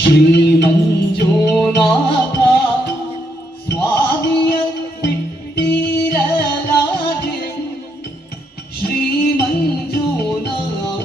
श्रीमञ्जो ना स्वामीयं पिरलाधि श्रीमञ्जो नाम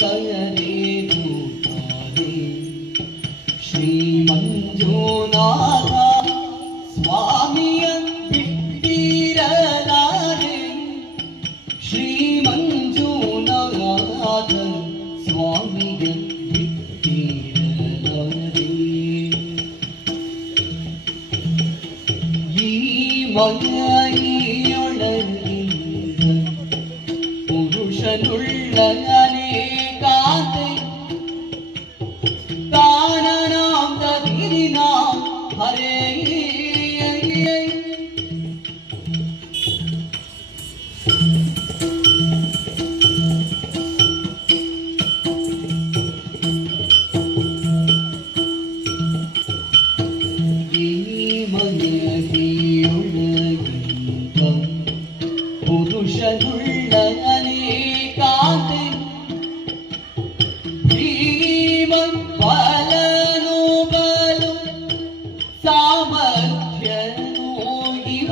കാമിനി കയറേ ദൂതാരേ ശ്രീമഞ്ജുനാഥ സ്വാമിയ വിട്ടിരലാരേ ശ്രീമഞ്ജുനാഥ സ്വാമിയ വിട്ടിരലാരേ ഈ മലയിലൊളകിன்ற പുരുഷനുള്ള காந்தை தான நாம் தகிரி நாம் ஹரே புதுஷனுள் ഇവ ಭೀಮ